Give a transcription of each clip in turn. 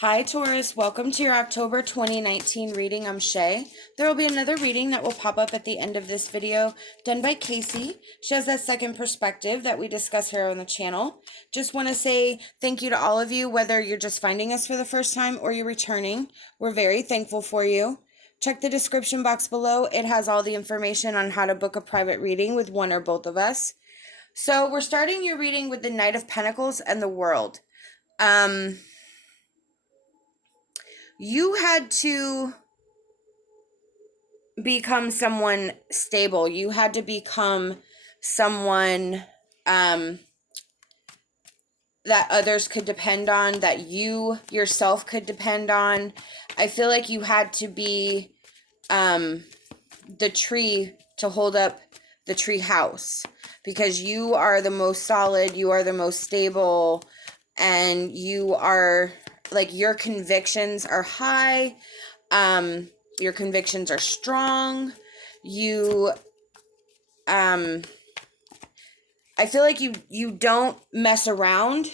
Hi Taurus, welcome to your October 2019 reading. I'm SHAE. There will be another reading that will pop up at the end of this video done by KACEE. She has that second perspective that we discuss here on the channel. Just want to say thank you to all of you, whether you're just finding us for the first time or you're returning. We're very thankful for you. Check the description box below. It has all the information on how to book a private reading with one or both of us. So we're starting your reading with the Knight of Pentacles and the World. You had to become someone stable. You had to become someone that others could depend on, that you yourself could depend on. I feel like you had to be the tree to hold up the tree house, because you are the most solid, you are the most stable, and you are... like, your convictions are high, your convictions are strong, I feel like you don't mess around,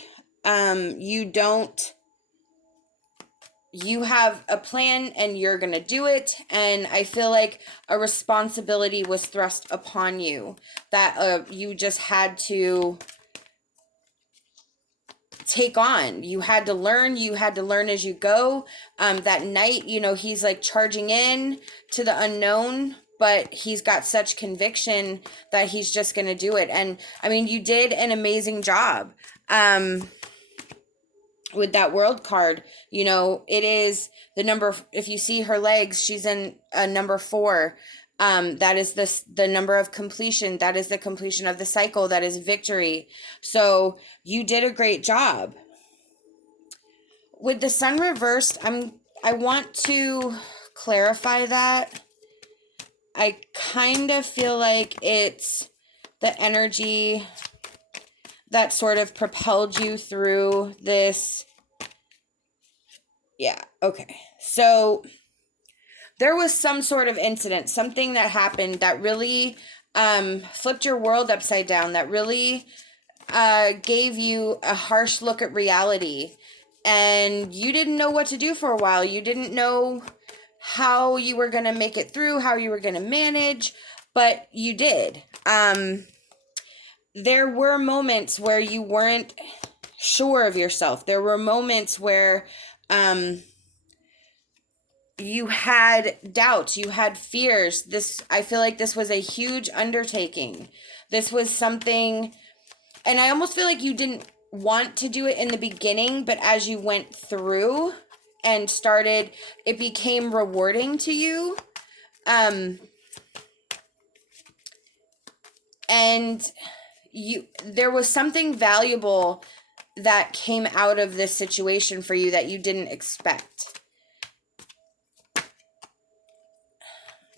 you have a plan and you're gonna do it, and I feel like a responsibility was thrust upon you that you just had to take on. You had to learn as you go. That night, he's like charging in to the unknown, but he's got such conviction that he's just gonna do it. And I mean, you did an amazing job with that World card. It is the number, if you see her legs, she's in a number 4. That is the number of completion. That is the completion of the cycle. That is victory. So you did a great job. With the Sun reversed, I want to clarify that. I kind of feel like it's the energy that sort of propelled you through this. Yeah, okay. So there was some sort of incident, something that happened that really flipped your world upside down, that really gave you a harsh look at reality. And you didn't know what to do for a while. You didn't know how you were going to make it through, how you were going to manage, but you did. There were moments where you weren't sure of yourself. There were moments where you had doubts, you had fears. I feel like this was a huge undertaking. This was something, and I almost feel like you didn't want to do it in the beginning, but as you went through and started, it became rewarding to you. And there was something valuable that came out of this situation for you that you didn't expect.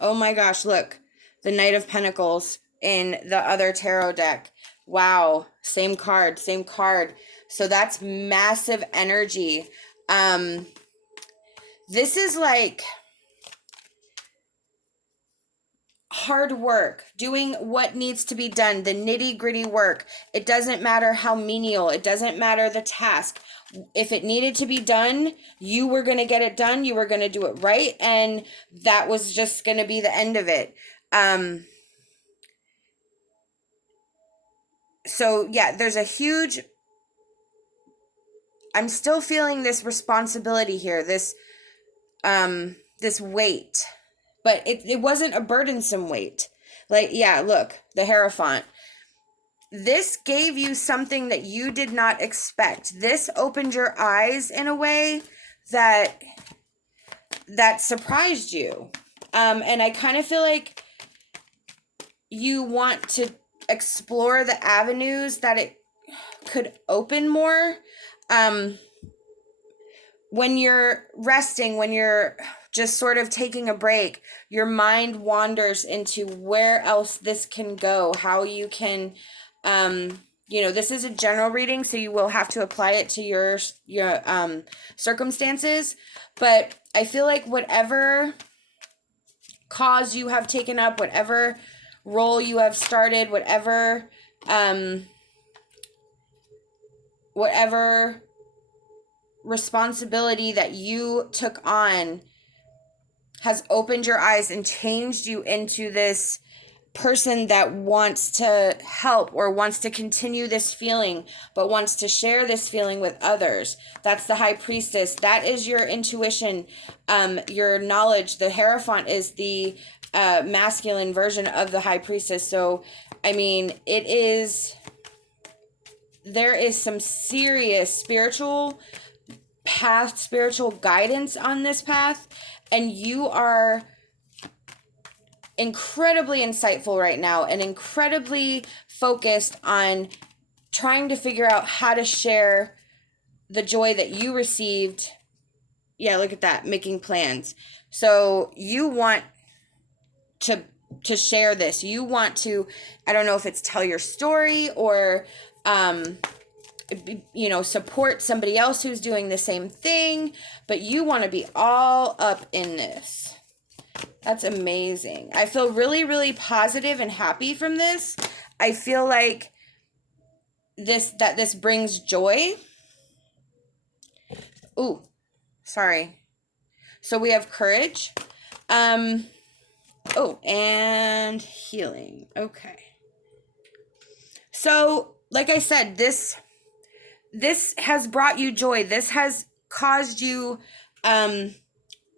Oh my gosh, look, the Knight of Pentacles in the other tarot deck. Wow, same card. So that's massive energy. This is like hard work, doing what needs to be done, the nitty-gritty work. It doesn't matter how menial, it doesn't matter the task. If it needed to be done, you were going to get it done, you were going to do it right, and that was just going to be the end of it. So yeah, there's a huge, I'm still feeling this responsibility here, this weight, but it wasn't a burdensome weight. Like, yeah, look, the Hierophant. This gave you something that you did not expect. This opened your eyes in a way that surprised you. And I kind of feel like you want to explore the avenues that it could open more. When you're resting, when you're just sort of taking a break, your mind wanders into where else this can go, how you can, this is a general reading, so you will have to apply it to your circumstances. But I feel like whatever cause you have taken up, whatever role you have started, whatever responsibility that you took on has opened your eyes and changed you into this person that wants to help or wants to continue this feeling, but wants to share this feeling with others. That's the high priestess. That is your intuition, your knowledge. The Hierophant is the masculine version of the high priestess. So, I mean, there is some serious spiritual path, spiritual guidance on this path, and you are incredibly insightful right now and incredibly focused on trying to figure out how to share the joy that you received. Yeah, look at that, making plans. So you want to share this. You want to, I don't know if it's tell your story or support somebody else who's doing the same thing, but you want to be all up in this. That's amazing. I feel really, really positive and happy from this. I feel like this brings joy. Ooh, sorry. So we have courage. Oh, and healing. Okay. So, like I said, this has brought you joy. This has caused you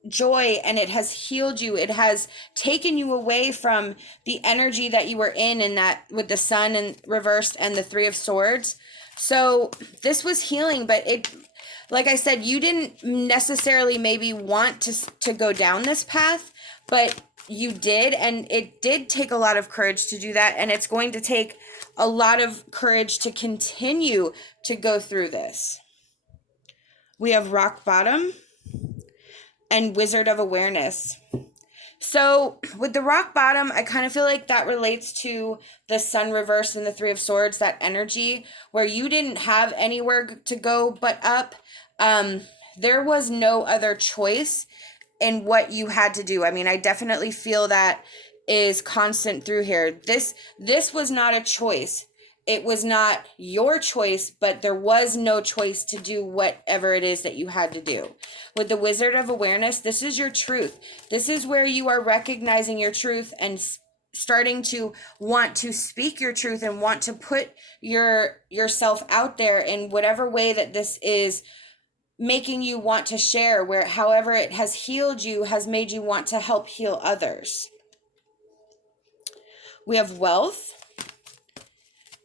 joy, and it has healed you. It has taken you away from the energy that you were in that with the sun and reversed and the Three of Swords. So this was healing, but it, like I said, you didn't necessarily maybe want to go down this path, but you did, and it did take a lot of courage to do that, and it's going to take a lot of courage to continue to go through this. We have Rock Bottom and Wizard of Awareness. So with the Rock Bottom, I kind of feel like that relates to the Sun reverse and the Three of Swords, that energy where you didn't have anywhere to go but up. There was no other choice in what you had to do. I mean, I definitely feel that is constant through here. This was not a choice. It was not your choice, but there was no choice to do whatever it is that you had to do. With the Wizard of Awareness, this is your truth. This is where you are recognizing your truth and starting to want to speak your truth and want to put yourself out there in whatever way that this is making you want to share, where however it has healed you has made you want to help heal others. We have Wealth.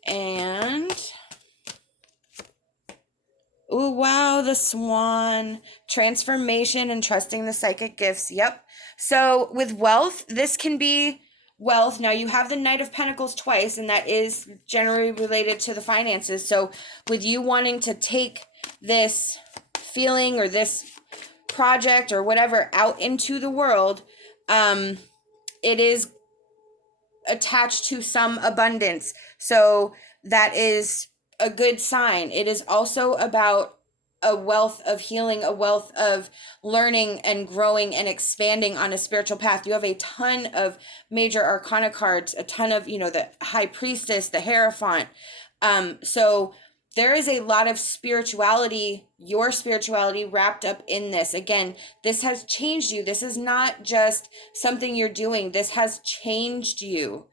And, oh, wow, the Swan, transformation and trusting the psychic gifts. Yep. So with Wealth, this can be wealth. Now you have the Knight of Pentacles twice, and that is generally related to the finances. So with you wanting to take this feeling or this project or whatever out into the world, it is attached to some abundance. So that is a good sign. It is also about a wealth of healing, a wealth of learning and growing and expanding on a spiritual path. You have a ton of major arcana cards, a ton of, the High Priestess, the Hierophant. So there is a lot of spirituality, your spirituality wrapped up in this. Again, this has changed you. This is not just something you're doing. This has changed you.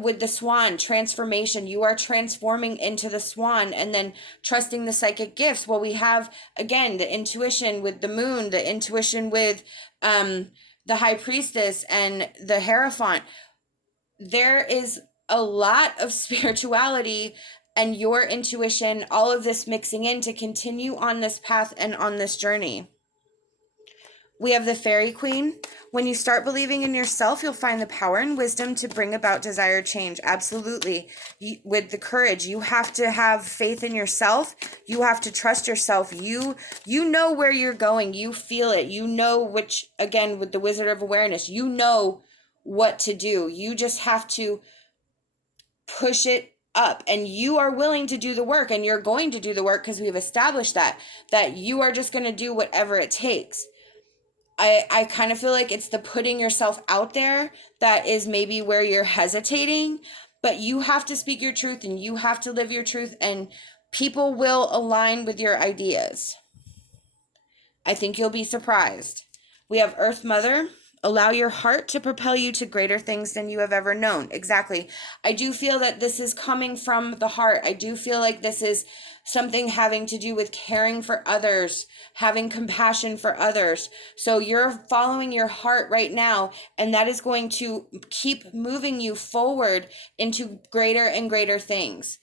With the Swan, transformation, you are transforming into the Swan, and then trusting the psychic gifts. Well, we have, again, the intuition with the Moon, the intuition with the High Priestess and the Hierophant. There is a lot of spirituality and your intuition, all of this mixing in to continue on this path and on this journey. We have the Fairy Queen. When you start believing in yourself, you'll find the power and wisdom to bring about desired change. Absolutely. With the courage, you have to have faith in yourself. You have to trust yourself. You know where you're going. You feel it. You know which, again, with the Wizard of Awareness, you know what to do. You just have to push it up, and you are willing to do the work, and you're going to do the work because we've established that you are just going to do whatever it takes. I kind of feel like it's the putting yourself out there that is maybe where you're hesitating, but you have to speak your truth and you have to live your truth, and people will align with your ideas. I think you'll be surprised. We have Earth Mother. Allow your heart to propel you to greater things than you have ever known. Exactly. I do feel that this is coming from the heart. I do feel like this is something having to do with caring for others, having compassion for others. So you're following your heart right now, and that is going to keep moving you forward into greater and greater things.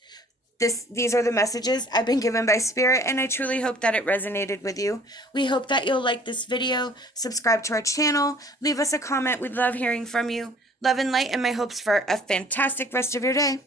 These are the messages I've been given by Spirit, and I truly hope that it resonated with you. We hope that you'll like this video, subscribe to our channel, leave us a comment. We'd love hearing from you. Love and light, and my hopes for a fantastic rest of your day.